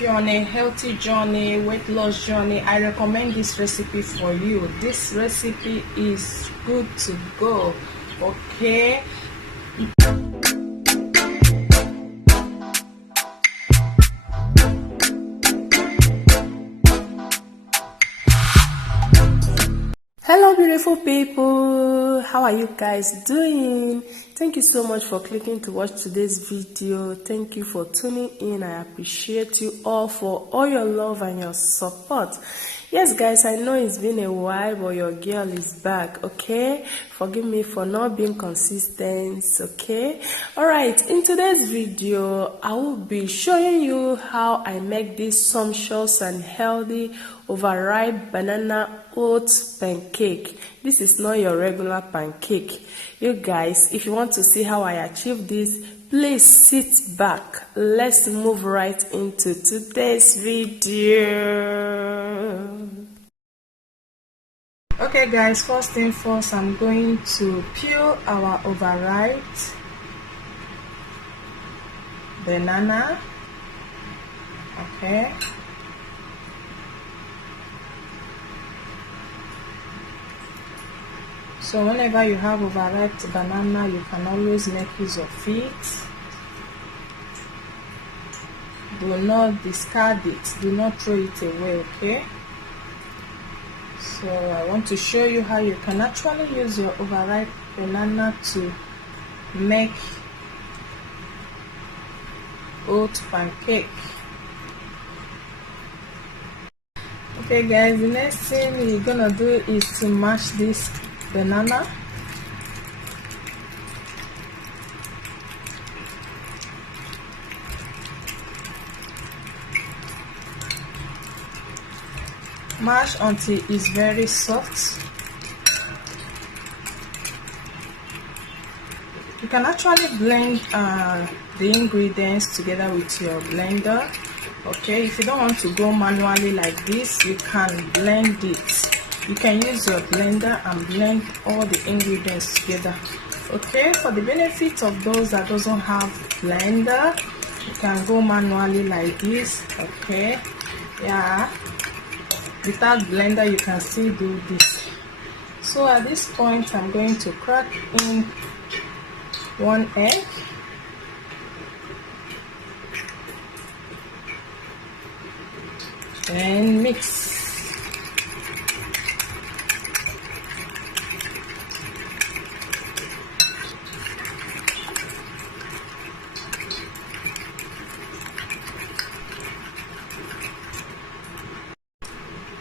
if you're on a healthy journey, weight loss journey, I recommend this recipe for you. This recipe is good to go. Okay. Hello beautiful people, how are you guys doing? Thank you so much for clicking to watch today's video. Thank you for tuning in. I appreciate you all for all your love and your support. Yes guys, I know it's been a while, but your girl is back. Okay, forgive me for not being consistent. Okay, all right, in today's video I will be showing you how I make this sumptuous and healthy overripe banana oat pancake. This is not your regular pancake. You guys, if you want to see how I achieve this, please sit back. Let's move right into today's video. Okay guys, first thing first, I'm going to peel our overripe banana. Okay. So whenever you have overripe banana, you can always make use of it. Do not discard it. Do not throw it away, okay? So I want to show you how you can actually use your overripe banana to make oat pancake. Okay guys, the next thing we're gonna do is to mash this banana. Mash until it's very soft. You can actually blend the ingredients together with your blender. Okay, if you don't want to go manually like this, you can blend it. You can use your blender and blend all the ingredients together. Okay, for the benefit of those that doesn't have blender, you can go manually like this. Okay, yeah, without blender you can still do this. So at this point I'm going to crack in 1 egg. And mix.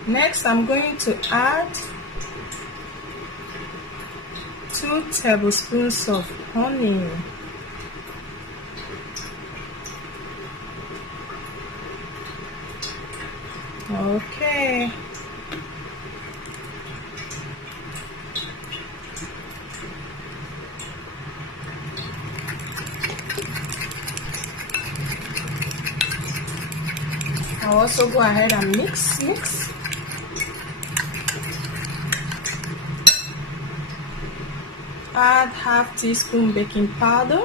Next, I'm going to add 2 tablespoons of honey. Okay. I'll also go ahead and mix. Add half teaspoon baking powder.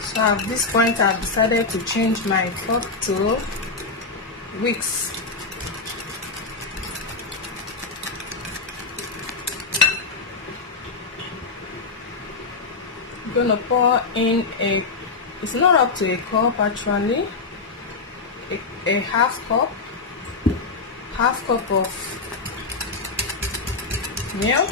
So at this point I've decided to change my pot to wicks. I'm gonna pour in it's not up to a cup actually, a half cup of milk.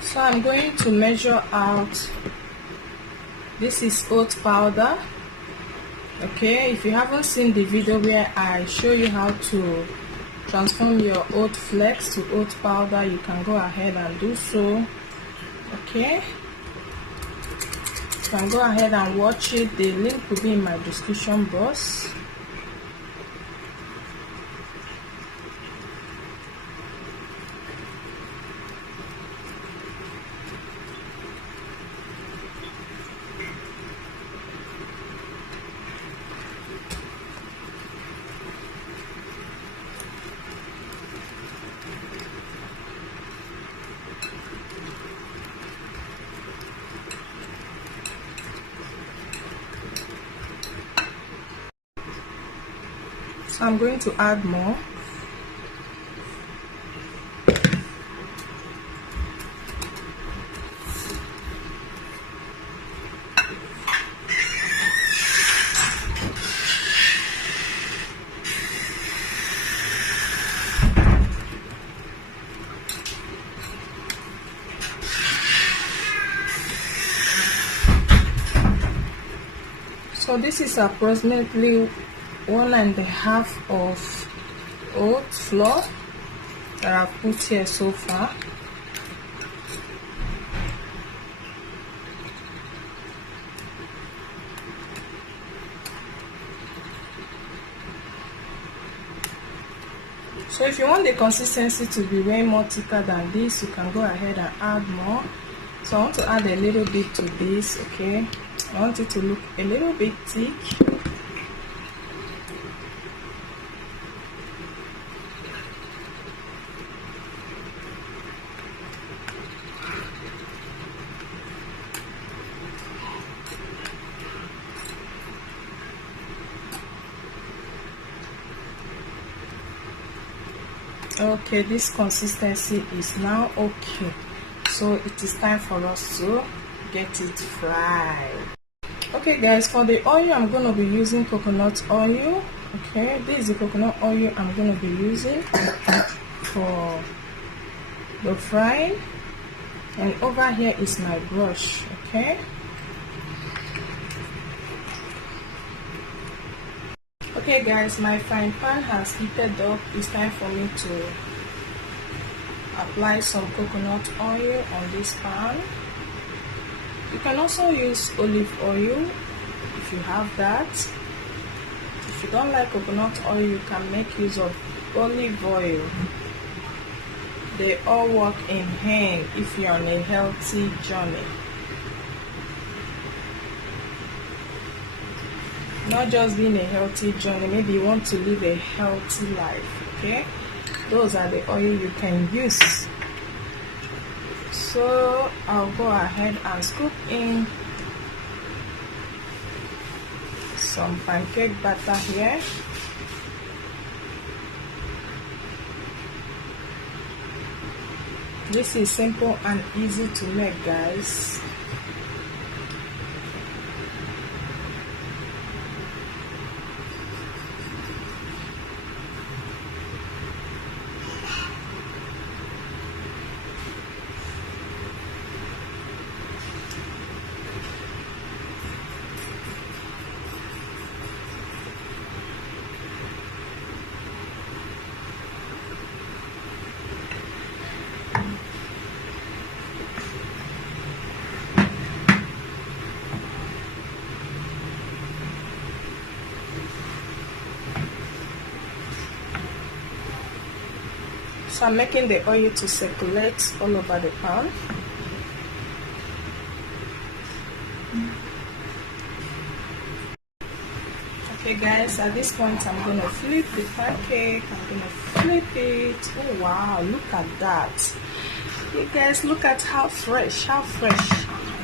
So I'm going to measure out, this is oat powder. Okay, if you haven't seen the video where I show you how to transform your oat flakes to oat powder, you can go ahead and do so. Okay, You can go ahead and watch it. The link will be in my description box. So I'm going to add more. So this is approximately 1.5 of oat flour that I've put here so far. So if you want the consistency to be way more thicker than this, you can go ahead and add more. So I want to add a little bit to this, okay? I want it to look a little bit thick. Okay, this consistency is now okay. So it is time for us to get it fried. Okay guys, for the oil I'm going to be using coconut oil. Okay, this is the coconut oil I'm going to be using for the frying, and over here is my brush. Okay, okay guys, my frying pan has heated up. It's time for me to apply some coconut oil on this pan. You can also use olive oil if you have that. If you don't like coconut oil, you can make use of olive oil. They all work in hand if you're on a healthy journey. Not just being a healthy journey, maybe you want to live a healthy life, okay? Those are the oil you can use. So I'll go ahead and scoop in some pancake batter here. This is simple and easy to make, guys. So I'm making the oil to circulate all over the pan. Okay guys, at this point I'm going to flip the pancake. I'm going to flip it. Oh wow, look at that. You guys, look at how fresh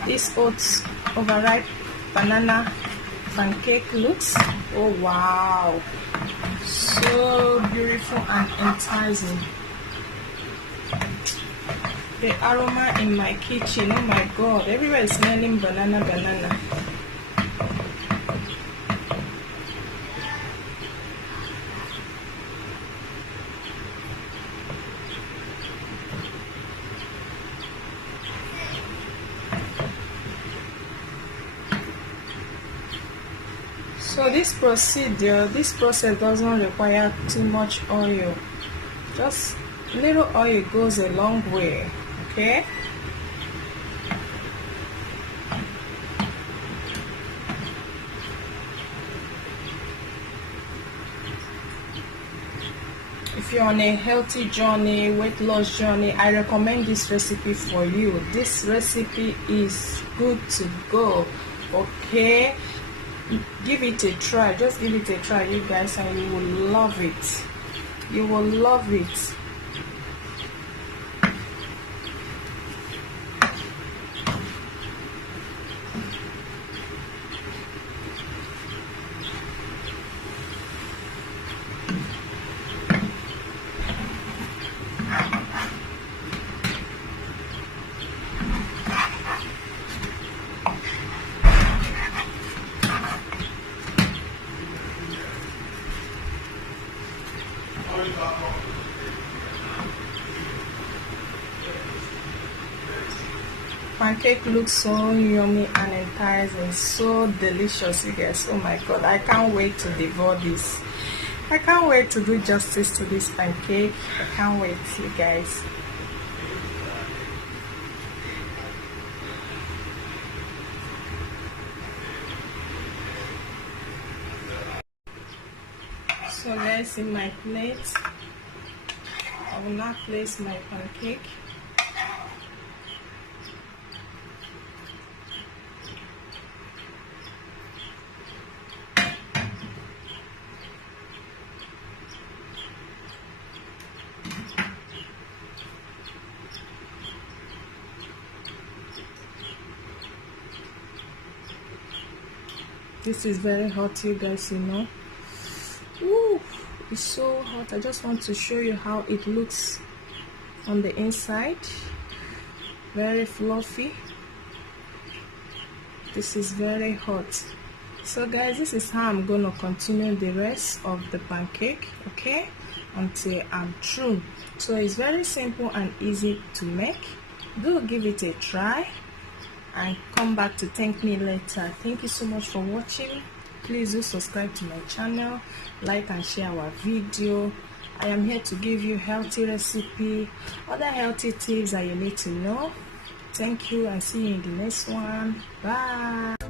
this oats overripe banana pancake looks. Oh wow, so beautiful and enticing. The aroma in my kitchen, oh my god, everywhere is smelling banana. So this process doesn't require too much oil. Just little oil goes a long way, okay? if you're on a healthy journey, weight loss journey, I recommend this recipe for you. This recipe is good to go. Okay, give it a try. Just give it a try, you guys, and you will love it. You will love it. Pancake looks so yummy and enticing, so delicious, you guys. Oh my god, I can't wait to devour this. I can't wait to do justice to this pancake. I can't wait, you guys. So guys, in my plate, I will now place my pancake. This is very hot, you guys, you know. Ooh, it's so hot. I just want to show you how it looks on the inside. Very fluffy. This is very hot. So guys, this is how I'm gonna continue the rest of the pancake, okay, until I'm through. So it's very simple and easy to make. Do give it a try and come back to thank me later. Thank you so much for watching. Please do subscribe to my channel, like and share our video. I am here to give you healthy recipe, other healthy tips that you need to know. Thank you and see you in the next one. Bye.